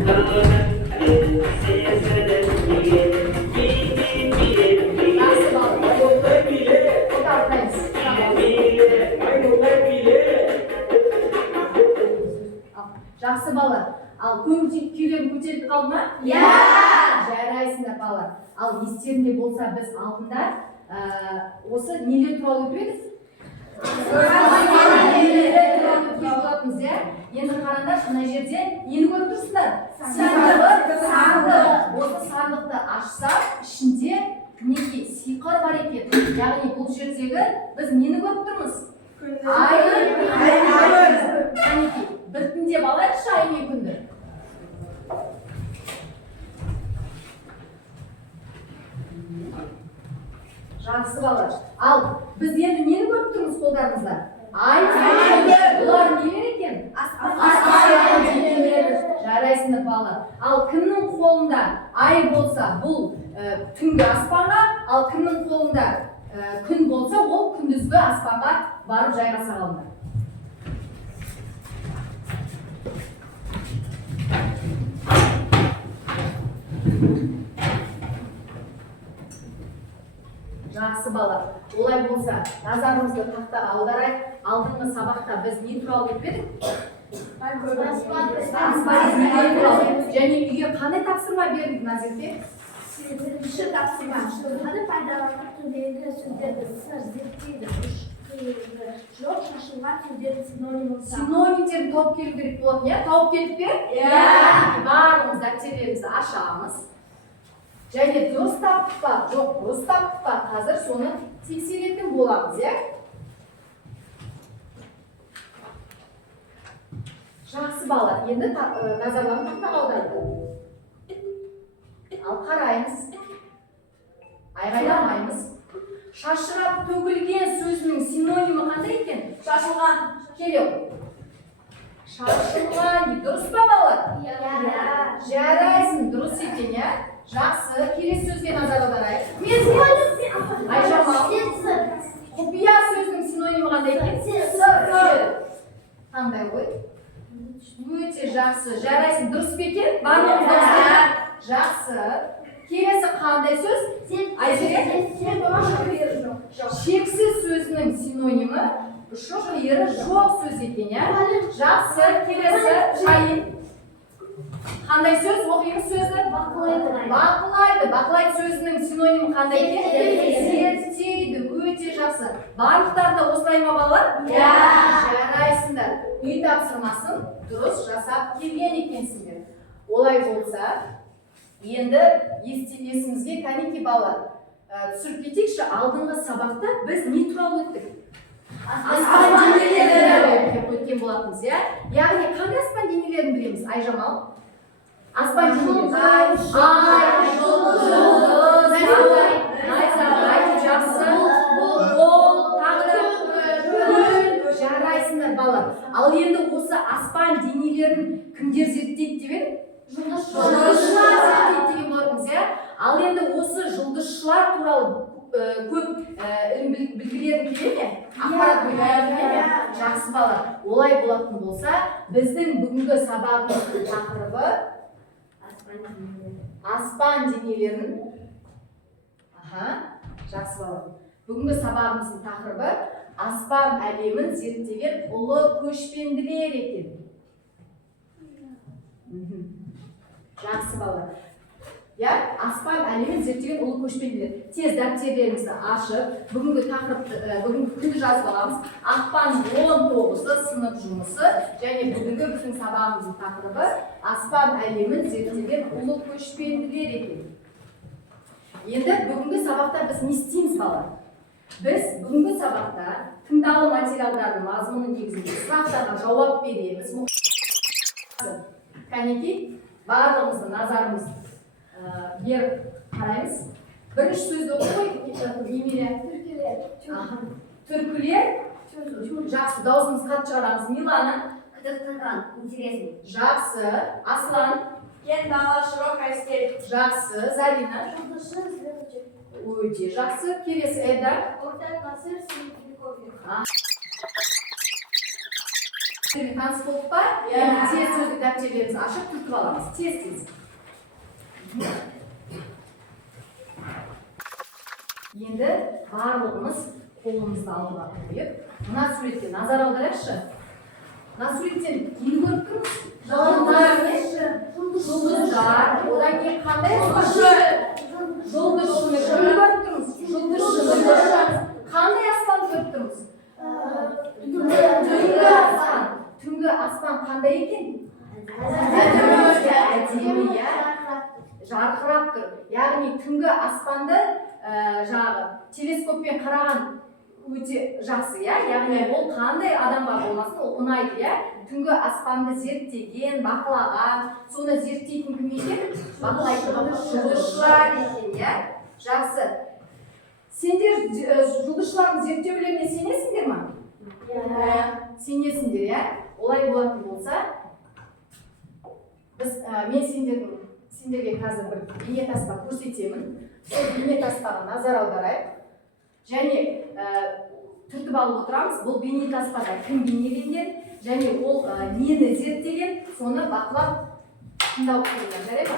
Жақсы бала. Ал көңіл-күйлерің көтеріліп қалды ма? Иә. Жарайсыңдар балалар. Ал естеріңде болса біз алдында осы нелер туралы өтіп едік? Болатынбыз, иә? Енді қараңдар, мына жерде нені көріп тұрсыздар? Сандық. Осы сандықты ашсақ, ішінде мінекей сиқыр бар екен. Яғни бұл жердегі біз нені көріп тұрмыз? Айды. Мінекей, біртіндеп алайықшы ай мен күнді. Жақсы балалар. Ал біз енді нені көріп тұрмыз қолдарымызда? Ай, бұлар нелер екен? Аспан денелері. Жарайсыңдар балалар. Ал кімнің қолында ай болса, бұл түнгі аспанға, ал кімнің қолында күн болса, ол күндізгі аспанға барып жайғаса қалыңдар. Жақсы балалар. Олай болса, назарымызды тақтаға аударайық. Алдыңғы сабақта біз не туралы өтіп едік? Аспан туралы. Және үйге қандай тапсырма бердік, Назерке? Бірінші тапсырма. Қандай пайдаланған түрдегі сөздерді сыр зерттейді. Жоқ шашылған сөздерді синонимдерді тауып келу керек болатын, иә? Тауып келдік пе? Иә. Барлығымыз дәптерімізді ашамыз. Және дұрыс таптық па, жоқ дұрыс таптық па, қазір соны тексеретін боламыз, иә? Жақсы балалар, енді назарларын тақтаға аударайық. Ал қараймыз, айғайламаймыз. Шашырап төгілген сөзінің синонимі қандай екен? Шашылған. Келеу. Шашылған, дұрыс па балалар? Иә. Жарайсың, дұрыс екен, иә? Жақсы, келесі сөзге назар аударайық. Айжамал. Құпия сөзінің синонимі қандай екен? Сыр. Қандай ғой? Өте жақсы. Жарайсың, дұрыс па екен? Барлығымыз дұрыс. Жақсы. Келесі қандай сөз? Айжере? Шексіз сөзінің синонимі ұшы-қиыры жоқ сөз екен, иә? Жақсы. Келесі шайын. Қандай сөз? Оқимыз сөзді? Бақылайды. Бақылайды сөзінің синонимі қандай екен? Зерттейді. Өте жақсы. Барлықтарында осылай ма балалар? Иә. Жарайсыңдар. Үй тапсырмасын дұрыс жасап келген екенсіңдер. Олай болса, енді есімізге кәнеки балалар түсіріп кетейікші. Алдыңғы сабақта біз не туралы өттік? Аспан денелері өткен болатынбыз, иә? Яғни қандай аспан денелерін білеміз, Айжамал? Аспан денелері. Ай, жұлдыз, найзағай, жақсы, ол, тағы да күн. Жарайсыңдар балалар. Ал енді осы аспан денелерін кімдер зерттейді деп еді? Жұлдызшылар зерттейді деген болатынбыз, иә? Ал енді осы жұлдызшылар туралы көп білгілерін келе ме? Ақпарат білгілерін келе ме? Жақсы балалар. Олай болатын болса, біздің бүгінгі сабағымыздың тақырыбы аспан денелерін. Жақсы балалар. Бүгінгі сабағымыздың тақырыбы аспан әлемін зерттеген ұлы көшпенділер екен. Жақсы балалар. Я аспан әлемін зерттеген ұлы көшпенділер. Тез дәптерлеріңізді ашып, бүгінгі тақырыпты, бүгінгі күнді жазып аламыз. Ақпан 19-сы сынып жұмысы және бүгінгі біздің сабағымыздың тақырыбы аспан әлемін зерттеген ұлы көшпенділер екен. Енді бүгінгі сабақта біз не істейміз балалар? Біз бүгінгі сабақта тыңдаулы материалдардың мазмұны негізінде сұрақтарға жауап береміз. Кәнеки, барлығымызды назарымызды беріп қараймыз. Бірінші сөзді оқы Емелия. Түркілер. Жақсы, даусымыз қатты шығарамыз. Милана. Қытықтырған, интересный. Жақсы. Аслан. Кен дала, широкая степь. Жақсы. Зарина. Жұлдызшы, звездочек. Өте жақсы. Келесі Эдар. Орта ғасыр, средневековье. Konspekt var. Yani tez sözlük daftarlarımızı açıp tutup alamız. Tez. Endi bарлығымыз қолымызды алуға қойып, мына суретке назар аударайықшы. Мына суреттен нені көріп тұрмыз? Жұлдыздар, одан кейін қандай жұлдызшыны көріп тұрмыз? Жұлдызшыны қандай аспан көріп тұрмыз? Түнгі аспан қандай екен? Әдемі, жарқырап тұр. Яғни түнгі аспанды жаңағы телескоппен қараған өте жақсы, яғни ол қандай адамға болмасын, ол ұнайды, түнгі аспанды зерттеген, бақылаған, соны зерттейтін кім екен? Бақылайтын жұлдызшылар екен, жақсы. Сендер жұлдызшылардың зерттеулеріне сенесіңдер ме? Сенесіңдер, олай болатын болса, мен сендерге қазір бір бейнетаспа көрсетемін. Сол бейнетаспаға назар аударайық. Және түртіп алып отырамыз. Бұл бейнетаспада кім бейнеленген, және ол нені зерттеген, соны бақылап тыңдап отырған. Жарайды ма?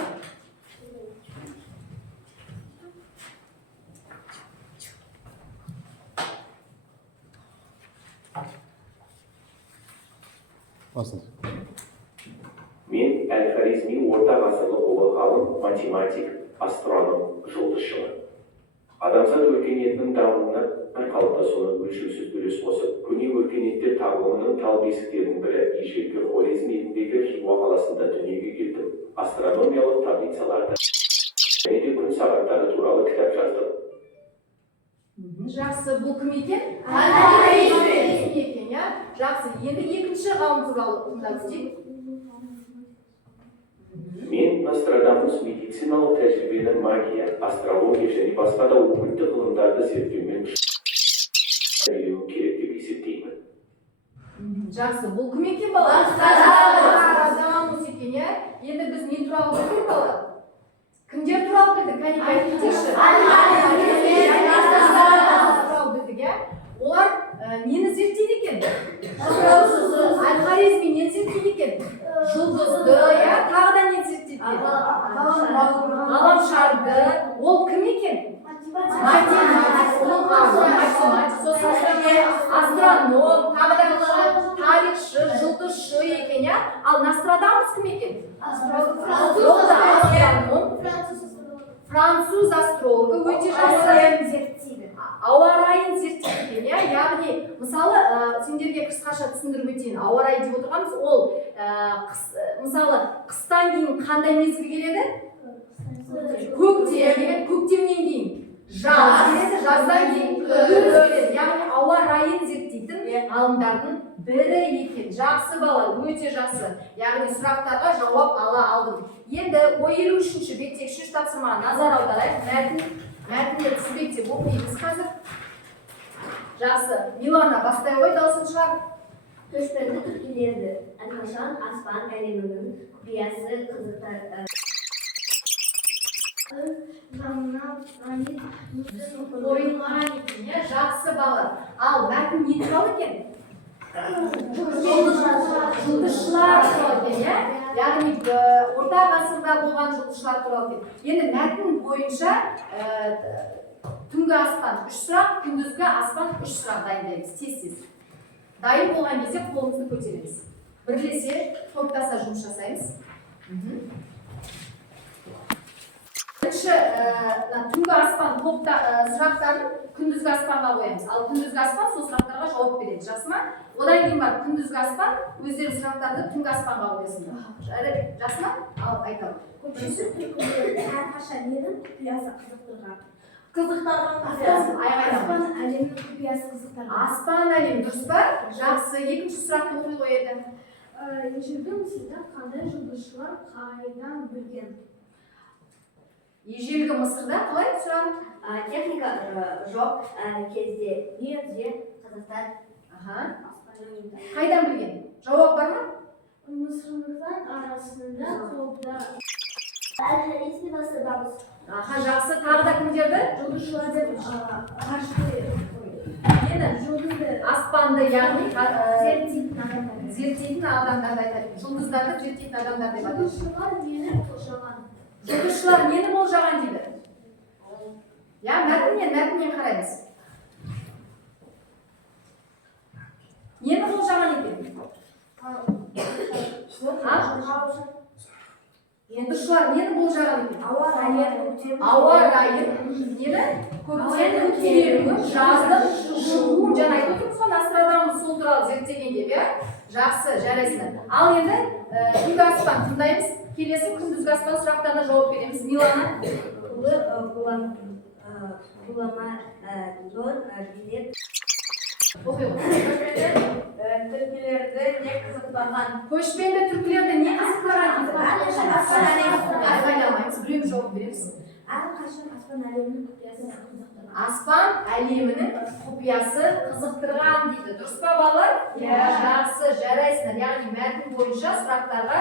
Мен Әл-Хорезми орта ғасырлық ұлы ғалым, математик, астроном, жұлдызшылар. Адамзат өркениетінің дамуына қалыптасуына өлшеусіз үлес қосып, көне өркениеттер тағылымының тал бесіктерінің бірі ежелгі Хорезм еліндегі Хиуа қаласында дүниеге келдім. Астрономиялық таблицаларды және де күн сағаттары туралы кітап жаздым. Жақсы, бұл кім екен? Әл-Хорезми екен, жақсы. Енді екінші ғалым туралы тыңдап өтейік. Мен Нострадамус медициналық тәжірибені магия, астрология және басқа да оккультті ғылымдарды зерттеумен білуі керек деп есептеймін. Жақсы, бұл кім екен бала? Нострадамус екен, енді біз не туралы білдік бала? Кімдер туралы білдік? Кәне айтыңызшы. Олар нені зерттейді екен? Әл-Хорезми нені зерттейді екен? Жұлдызды, тағы да нені зерттейді екен? Ғаламшарды. Ол кім екен? Астроном, тағы да тарихшы, жұлдызшы екен, ал Нострадамус кім екен? Француз астрологы, өте жақсы ауа райын зерттейді екен, яғни мысалы сендерге қысқаша түсіндіріп өтейін. Ауа райы деп отырғанымыз ол мысалы қыстан кейін қандай мезгіл келеді? Көктемнен кейін жаз келеді, жаздан кейін күз келеді. Яғни ауа райын зерттейтін ғалымдардың бірі екен. Жақсы бала, өте жақсы. Яғни сұрақтарға жауап ала алдым. Енді 53-ші беттегі 3 тапсырмаға назар аударайық. Мәтінді тізбектеп оқимыз қазір. Жақсы. Милана, бастай ғой, дауысын шығар. Көшпенді түркілерді. Әрқашан аспан әлемінің құпиясы қызықтар. Ойынған екен, жақсы бала. Ал мәтін не туралы екен? Жұлдызшылар туралы екен, яғни орта ғасырда болған жұлдызшылар туралы екен. Енді мәтін бойынша түнгі аспан 3 сұрақ, күндізгі аспан 3 сұрақ дайындаймыз, тез-тез. Дайын болған кезде қолымызды көтереміз. Бірлесе, топтаса жұмыс жасаймыз. Бірінші түнгі аспан сұрақтарын күндізгі аспанға қоямыз. Ал күндізгі аспан сол сұрақтарға жауап береді. Жақсы ма? Одан кейін бар күндізгі аспан өздері сұрақтарды түнгі аспанға қоясыңдар. Жақсы ма? Ал айтамын. Көшесі түркілерді әрқашан ненің құпиясы қызықтырған? Аспан әлемінің құпиясы қызықтырған. Аспан әлем, дұрыс па? Жақсы. Екінші сұрақты оқи қояды. Ежелгі Мысырда қандай жұлдызшылар қайдан білген? Ежелгі Мысырда қалай сұрағым? Техника жоқ кезде Қазақстан қайдан білген? Жауап бар ма? Мысырлықтар арасында қолда Әл-Хорезми Нострадамус. Жақсы. Тағы да кімдерді? Жұлдызшылар деп қаршы қойды. Енді аспанды, яғни зерттейтін адамдарды айтады. Жұлдыздарды зерттейтін адамдар деп атайды. Жұлдызшылар нені болжаған дейді? Я мәтіннен қараймыз. Нені болжаған екен? Жұлдызшылар нені болжаған екен? Ауа райы нені? Көктемнің келуі, жаздың шығуын жаңа айтып отырмыз ғой, Нострадамус сол туралы зерттеген деп, иә? Жақсы, жарайсың. Ал енді күнгі аспан тыңдаймыз. Келесі күндізгі аспан сұрақтарына жауап береміз. Милана. Түркілерді не қызықтырған? Көшпенді түркілерді не қызықтырған дейді? Айқайламаймыз, біреу жауап береміз. Әрқашан аспан әлемінің құпиясы қызықтырған. Аспан әлемінің құпиясы қызықтырған дейді. Дұрыс па балалар? Жақсы, жарайсыңдар. Яғни мәтін бойынша сұрақтарға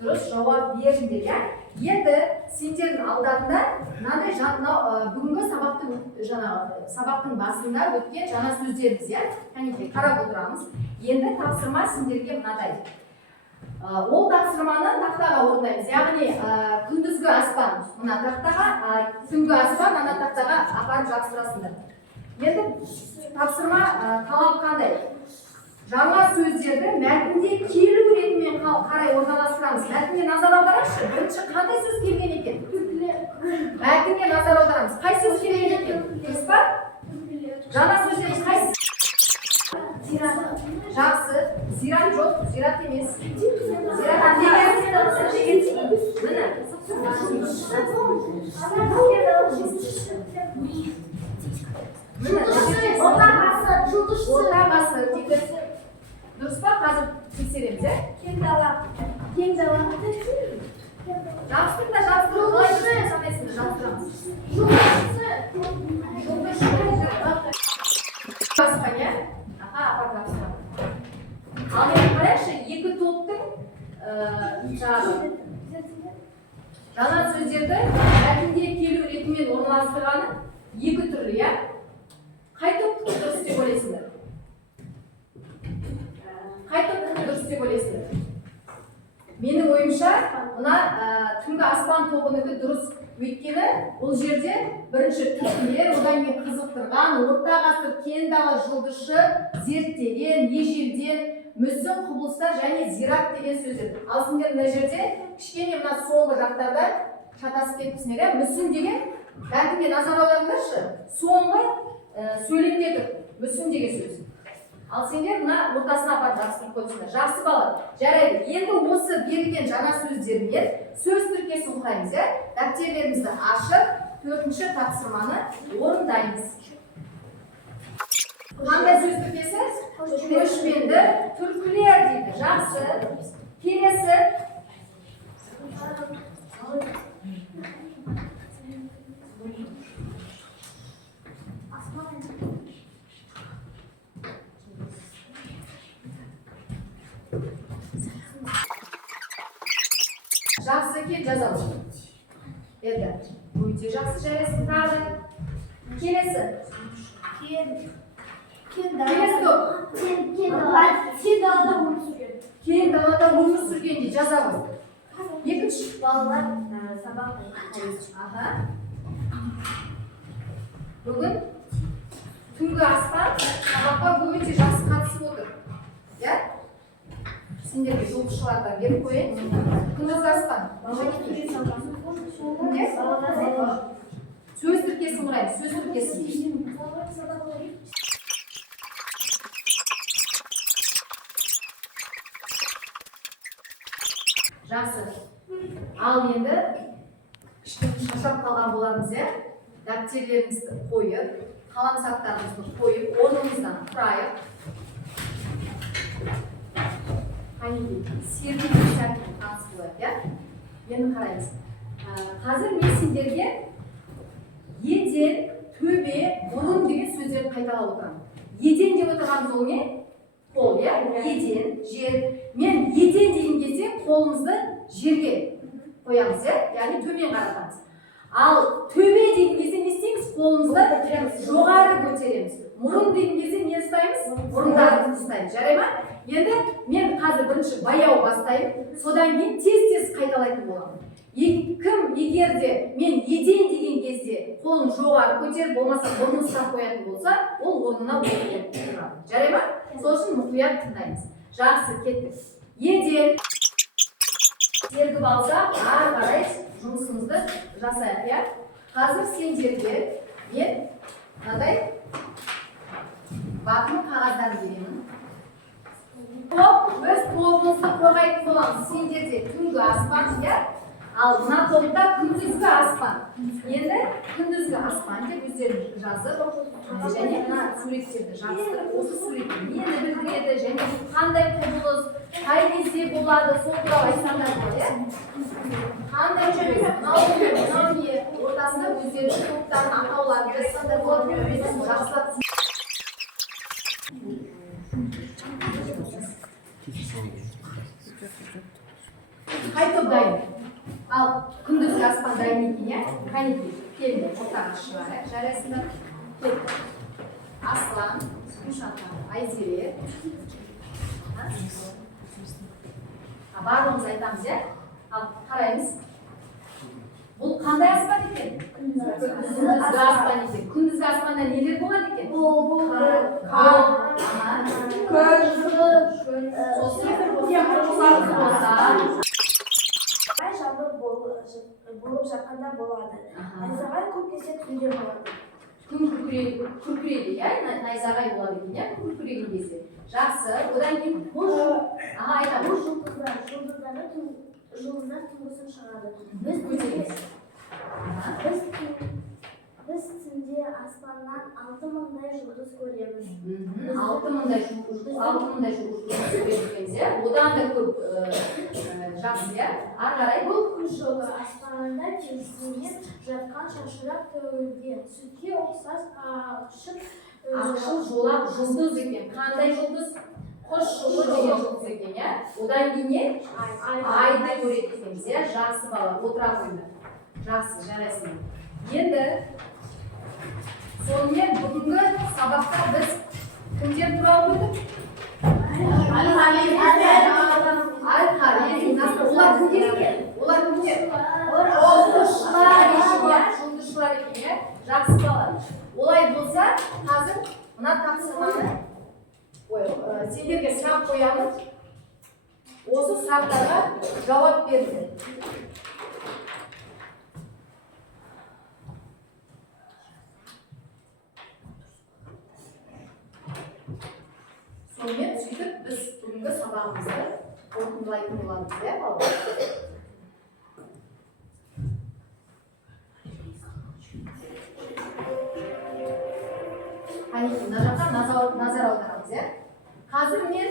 дұрыс жауап беріңдер, иә? Енді сендердің алдарында мынандай бүгінгі сабақтың басында өткен жаңа сөздеріміз, иә? Кәнекей қарап отырамыз. Енді тапсырма сендерге мынадай. Ол тапсырманы тақтаға орындаймыз. Яғни күндізгі аспан мына тақтаға, түнгі аспан ана тақтаға апарып жабыстырасыңдар. Енді тапсырма талап қандай? Жаңа сөздерді мәтінде келу ретімен қарай орналастырамыз. Мәтінге назар аударайықшы. Бірінші қандай сөз келген екен? Мәтінге назар аударамыз. Қай сөз келген екен? Дұрыс па? Жаңа сөздеріміз қайсы? Жақсы. Зират жоқ, зират емес. Зират емес. Отағасы дейді. Дұрыс па? Қазір тексереміз, ә? Кең дала. Жабыстырыңдар. Жабыстырамыз. Аспан, иә? Апар жабыстырамыз. Ал енді қарайықшы, екі топтың жаңа сөздерді мәтінге келу ретімен орналастырғаны екі түрлі, иә? Қай топтың дұрыс деп ойлайсыңдар? Менің ойымша, мына түнгі аспан тобынікі дұрыс. Өйткені бұл жерде бірінші түркілер, одан кейін қызықтырған, орта ғасыр кен дала жұлдызшы, зерттеген, ежелден, мүсін, құбылыстар және зират деген сөздер. Ал сендер мына жерде кішкене мына соңғы жақтарда шатасып кетіпсіңдер, мүсін деген мәтінге назар аударыңдаршы. Соңғы сөйлемде тұр, мүсін деген сөз. Ал сендер мына ортасына апарып жабыстырып қойыпсыңдар. Жақсы бала, жарайды. Енді осы берілген жаңа сөздермен сөз тіркесін құраймыз, иә? Дәптерлерімізді ашып, төртінші тапсырманы орындаймыз. Қандай сөз тіркесі? Көшпенді түркілер дейді. Жақсы. Келесі. Жақсы, кел жазалым. Еді. Өте жақсы жарайсың тағы. Келесі. Кен далада өмір сүрген де жазамыз. Екінші. Балалар сабақ Бүгін түнгі аспан сабаққа өте жақсы қатысып отыр. Иә? Сендерге жұлдызшыларға беріп қойайын. Күндізгі аспан. Сөз тіркесін құрайық. Сөз тіркесін. Жақсы. Ал енді кішкене шаршап қалған болармыз, иә? Дәптерлерімізді қойып, қалам сақтарымызды қойып, орнымыздан тұрайық. Сердең сәтін таныс болады, иә? Енді қараймыз. Қазір мен сендерге еден, төбе, бұрын деген сөздерді қайталап отырамын. Еден деп отырғанымыз ол не? Қол, иә? Еден, жер. Мен еден деген кезде қолымызды жерге қоямыз, иә? Яғни төмен қаратамыз. Ал төбе деген кезде не істейміз? Қолымызды жоғары көтереміз. Мұрын деген кезде не ұстаймыз? Мұрындарымызды ұстаймыз. Жарай ма? Енді мен қазір бірінші баяу бастаймын, содан кейін тез қайталайтын боламын. Кім егер де мен еден деген кезде қолын жоғары көтеріп, болмаса бұрнын ұстап қоятын болса, ол орнына отырады. Жарай ма? Сол үшін мұқият тыңдаймыз. Жақсы, кеттік. Еден сергіп алсақ, ары қарай жұмысымызды жасайық, иә? Қазір сендерге мен мынадай ватман қағаздарын беремін. Біз тобымызды қорғайтын боламыз. Сендерде түнгі аспан, иә? Ал мына топта күндізгі аспан. Енді күндізгі аспан деп өздеріңіз жазып, және мына суреттерді жабыстырып, осы суретті нені білдіреді, және қандай құбылыс, қай кезде болады, сол туралы айтсаңдар болады, иә? Қандай құбылыс, мынау не ортасында өздерінің топтарын атауларын жазсаңдар болады, өздеріңіз жақсылап. Қай топ дайын? Ал күндізгі аспан дайын екен, иә? Қанекей, келді, ортаға шығайық, жарайсыңдар. Келді. Аслан, Күншатар, Айзере. Барлығымыз айтамыз, иә? Ал қараймыз. Бұл қандай аспан екен? Күндізгі аспан екен. Күндізгі аспанда нелер болады екен? болып жатқанда болады. Найзағай көп кезде түнде болады. Күн күркірейді, иә? Найзағай болады екен, иә? Күн күркіреген кезде. Жақсы. Одан кейін айтамын. Жұлдыздар түнгісін шығады. Біз түнде аспаннан 6000 жұлдыз көреміз. 6000 жұлдыз көреміз, иә? Одан да көп жақсы, иә? Ары қарай. Бұл күн жолы аспанында теңселіп жатқан шашырап төгілген сүтке ұқсас ақшыл жолақ жұлдыз екен. Қандай жұлдыз? Қош жұлдыз деген жұлдыз екен, иә? Одан кейін не? Айды көреді екенбіз, иә? Жақсы бала, отыра қойыңдар. Жақсы, жарайсың. Енді сонымен бүгінгі сабақта біз кімдер туралы көрдік? Олар кімдер екен? Олар кімдер? Жұлдызшылар екен, иә? Жақсы бала. Олай болса, қазір мына тапсырманы сендерге сұрақ қоямын. Осы сұрақтарға жауап берді. Сонымен сөйтіп біз бүгінгі сабағымызды қорытындылайтын боламыз, иә, балалар? Қанекей, мына жаққа назар аударамыз, иә? Қазір мен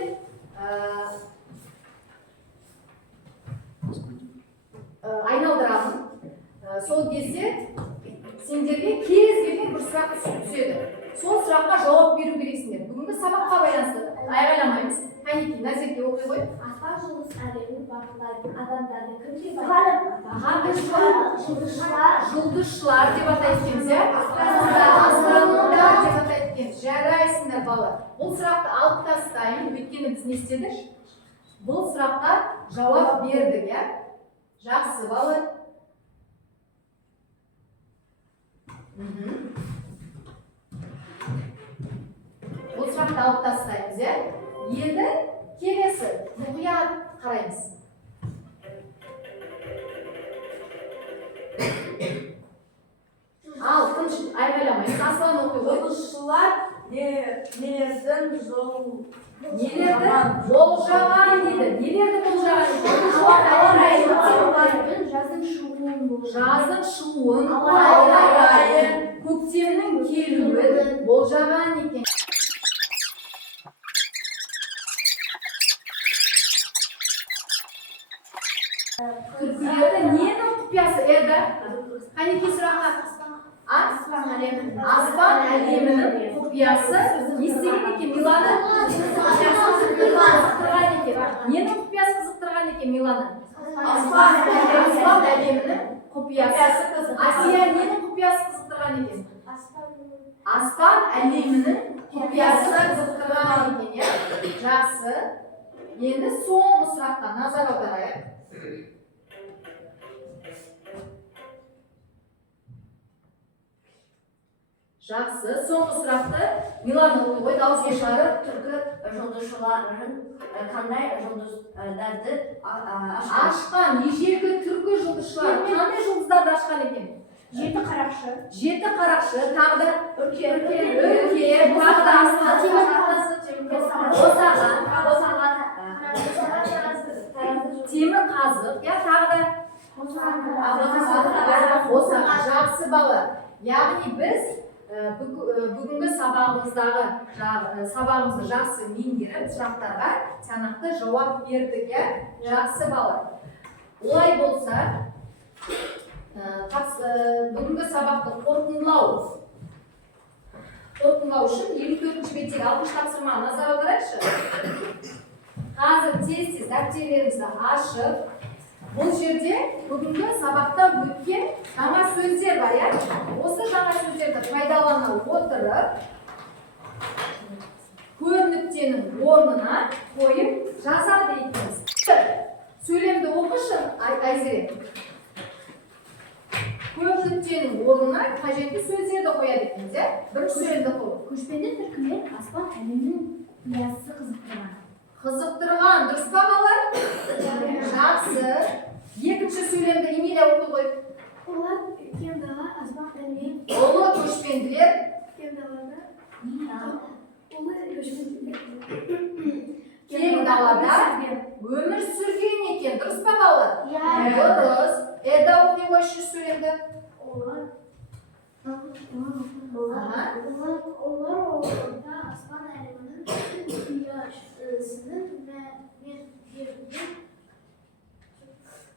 айналдырамын. Сол кезде сендерге кез келген бір сұрақ түседі. Сол сұраққа жауап беру керексіңдер. Бүгінгі сабаққа байланысты айғайламаймыз. Қанекей, Назерке оқи ғой. Аспан жұлдыз әлемін бақылайтын адамдарды кімге Жұлдызшылар деп атайтын, иә? Астрономдар деп атайтын. Жарайсыңдар, бала. Бұл сұрақты алып тастаймын, өйткені біз не істедік? Бұл сұраққа жауап бердік, иә? Жақсы, бала. Бұл сұрақты алып тастаймыз, иә? Енді келесі мұқият қараймыз. Ал, тыныш айғайламайыз. Аслан оқи ғой. Жұлдызшылар нелердің болжаған дейді. Нелерді болжаған дейді? Жаздың шығуын, көктемнің келуін болжаған екен. Күркілерді ненің құпиясы еді? Қанекей сұраққа? Аспан әлемінің құпиясы естеген екен Милана? Ненің құпиясы қызықтырған екен Милана? Аспан әлемінің құпиясы. Асия ненің құпиясы қызықтырған екен? Аспан әлемінің құпиясы қызықтырған екен, иә? Жақсы. Енді соңғы сұраққа назар аударайық. Жақсы. Соңғы сұрақты Милана оқиды ғой, дауыс шығарып. Түркі жұлдызшыларын қандай жұлдыздарды Ашқан, ежелгі түркі жұлдызшылар қандай жұлдыздарды ашқан екен? Жеті қарақшы. Жеті қарақшы, тағы да Үркер. тағы да темір қазық, иә, тағы да босаға. Жақсы бала. Яғни біз бүгінгі сабағымызды жақсы меңгеріп, сұрақтарға тиянақты жауап бердік, иә? Жақсы бала. Олай болса, бүгінгі сабақты қорытындылау үшін 54-ші беттегі 60 тапсырмаға назар аударайықшы. Қазір тез-тез дәптерлерімізді ашып, бұл жерде бүгінгі сабақта өткен жаңа сөздер бар, иә? Осы жаңа сөздерді пайдалана отырып, көп нүктенің орнына қойып жазады екенбіз. Сөйлемді оқышы, Айзере. Көп нүктенің орнына қажетті сөздерді қояды екенбіз, иә? Бірінші сөйлемді қой. Көшпенді түркілер аспан әлемнің құпиясы қызықтырған. Қызықтырған, дұрыс па балалар? Жақсы. Екінші сөйлемді Эмилия оқи ғой. Олар кең дала аспан әлемін. Ұлы көшпенділер. Кең далада. Ұлы көшпенділер. Кең далада өмір сүрген екен. Дұрыс па балалар? Дұрыс. Эда оқи ғой үшінші сөйлемді. Олар аспан әлемінің құпиясының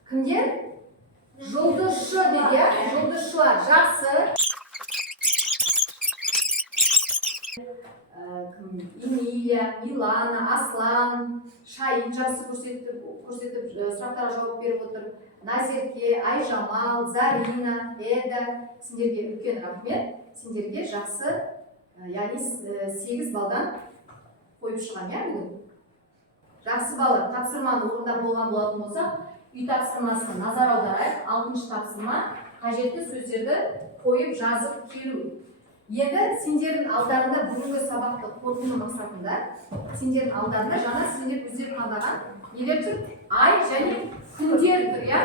Кімдер? Жұлдызшы дейді, жұлдызшылар. Жақсы. Эмилия, Милана, Аслан, Шайын жақсы көрсетіп сұрақтарға жауап беріп отыр. Назерке, Айжамал, Зарина, Эда. Сендерге үлкен рахмет. Сендерге жақсы, яғни 8 балдан қойып шығам, иә, бүгін? Жақсы балалар, тапсырманы орындап болған болатын болса, үй тапсырмасына назар аударайық. 6-шы тапсырма, қажетті сөздерді қойып жазып келу. Енді сендердің алдарында бүгінгі сабақты қорытынды мақсатында, сендердің алдарында жаңа сендер өздері таңдаған нелер тұр? Ай және күндер тұр, иә?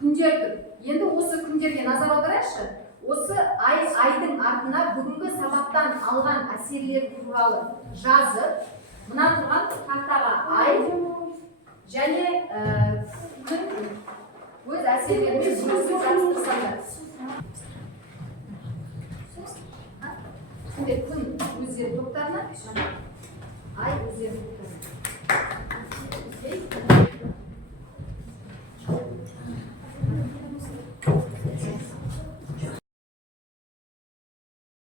Күндер тұр. Енді осы күндерге назар аударайықшы. Осы айдың артына бүгінгі сабақтан алған әсерлер туралы жазып, мына тұрған тақтаға ай және күн өз әсерлерімен жұмысып жатырсаңдар. Күн өздері топтарына